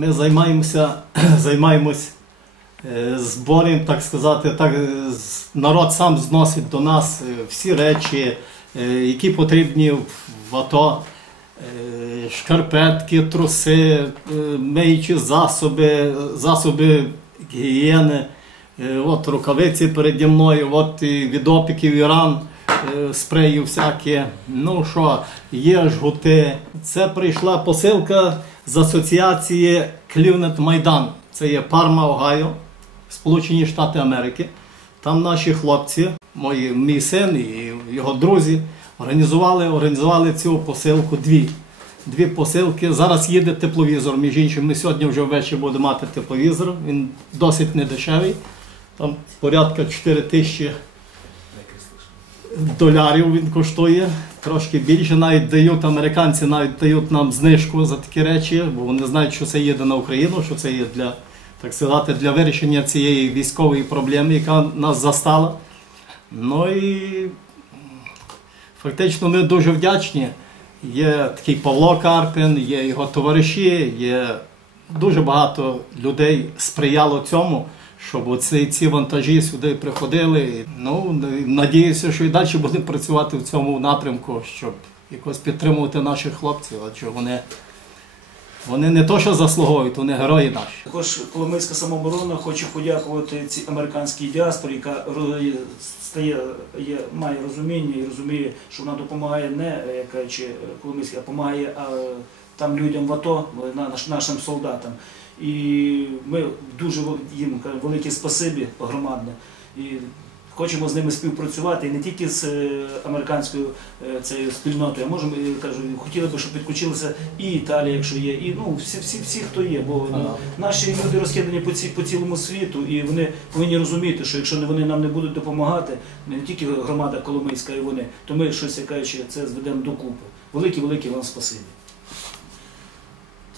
Ми займаємося, займаємось е, збором, так сказати, так, народ сам зносить до нас е, всі речі, е, які потрібні в- АТО. Шкарпетки, труси, миючі засоби, засоби гігієни, от рукавиці переді мною, от від опіків Іран, е, спреї всякі. Ну що, є жгути. Це прийшла посилка з асоціації Клівнет Майдан. Це є Парма, Огайо, Сполучені Штати Америки. Там наші хлопці, мої, мій син і його друзі, організували, організували цю посилку дві. Дві посилки. Зараз їде тепловізор. Між іншим, ми сьогодні вже ввечері будемо мати тепловізор. Він досить недешевий. Там порядка 4 тисячі долярів він коштує. Трошки більше. Навіть дають американці, навіть дають нам знижку за такі речі, бо вони знають, що це їде на Україну, що це є для, так сказати, для вирішення цієї військової проблеми, яка нас застала. Ну і фактично ми дуже вдячні. Є такий Павло Карпин, є його товариші, є дуже багато людей сприяло цьому, щоб оці, ці вантажі сюди приходили. Ну, надіюся, що і далі будемо працювати в цьому напрямку, щоб якось підтримувати наших хлопців, адже вони, вони не то, що заслуговують, вони герої наші. Також Коломийська самооборона хоче подякувати цій американській діаспорі, яка стає, є, має розуміння і розуміє, що вона допомагає не е, як кажучи, Коломийська, а допомагає а, там людям в АТО, нашим солдатам. І ми дуже їм велике спасибі громадне. І хочемо з ними співпрацювати і не тільки з е, американською е, цією спільнотою, а можемо кажу, хотіли би, щоб підключилися і Італія, якщо є, і ну всі, всі, всі хто є. Бо ну, наші люди розкидані по, ці, по цілому світу, і вони повинні розуміти, що якщо вони нам не будуть допомагати, не тільки громада Коломийська і вони, то ми щось кажучи, це зведемо докупи. Велике, велике вам спасибі.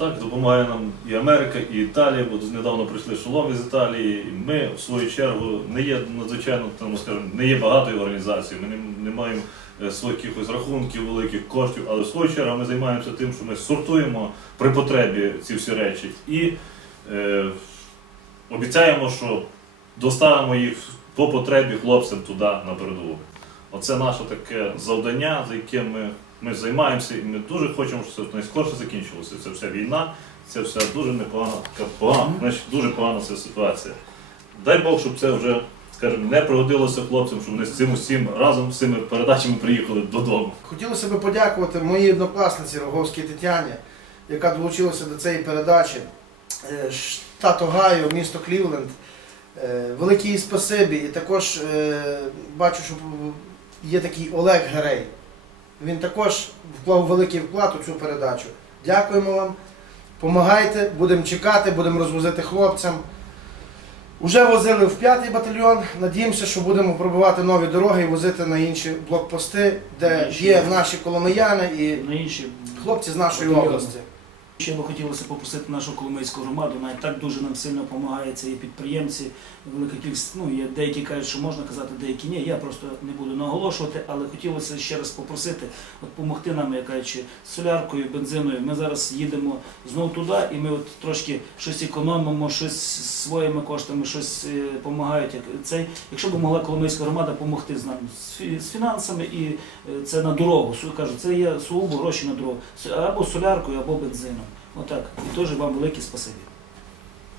Так, допомагає нам і Америка, і Італія, бо недавно прийшли шоломи з Італії. І ми, в свою чергу, не є надзвичайно, там, скажімо, не є багатою організацією, ми не, не маємо е, своїх якихось рахунків, великих коштів, але в свою чергу ми займаємося тим, що ми сортуємо при потребі ці всі речі і е, обіцяємо, що доставимо їх по потребі хлопцям туди на передову. Оце наше таке завдання, за яким ми, ми займаємося, і ми дуже хочемо, щоб це найскорше закінчилося. Це вся війна, це вся дуже непогана, така погана, значить, дуже погана ця ситуація. Дай Бог, щоб це вже, скажімо, не пригодилося хлопцям, щоб вони з цим усім разом з цими передачами приїхали додому. Хотілося б подякувати моїй однокласниці Роговській Тетяні, яка долучилася до цієї передачі. Е, Штат Огайо, місто Клівленд. Е, Велике їй спасибі. І також е, бачу, що є такий Олег Герей. Він також вклав великий вклад у цю передачу. Дякуємо вам. Помагайте, будемо чекати, будемо розвозити хлопцям. Уже возили в п'ятий батальйон. Надіємося, що будемо пробивати нові дороги і возити на інші блокпости, де є наші коломияни і хлопці з нашої області. Ще би хотілося попросити нашу Коломийську громаду, навіть так дуже нам сильно допомагає ці підприємці. Велика кількість, ну є деякі кажуть, що можна казати, деякі ні. Я просто не буду наголошувати, але хотілося ще раз попросити, допомогти нам, я кажучи, соляркою, бензиною. Ми зараз їдемо знову туди, і ми от трошки щось економимо, щось своїми коштами, щось допомагають. Як цей, якщо б могла Коломийська громада допомогти з нами з фінансами і е, це на дорогу. Су- Кажу, це є сугубо гроші на дорогу. Або соляркою, або бензином. Отак. І теж вам велике спасибі.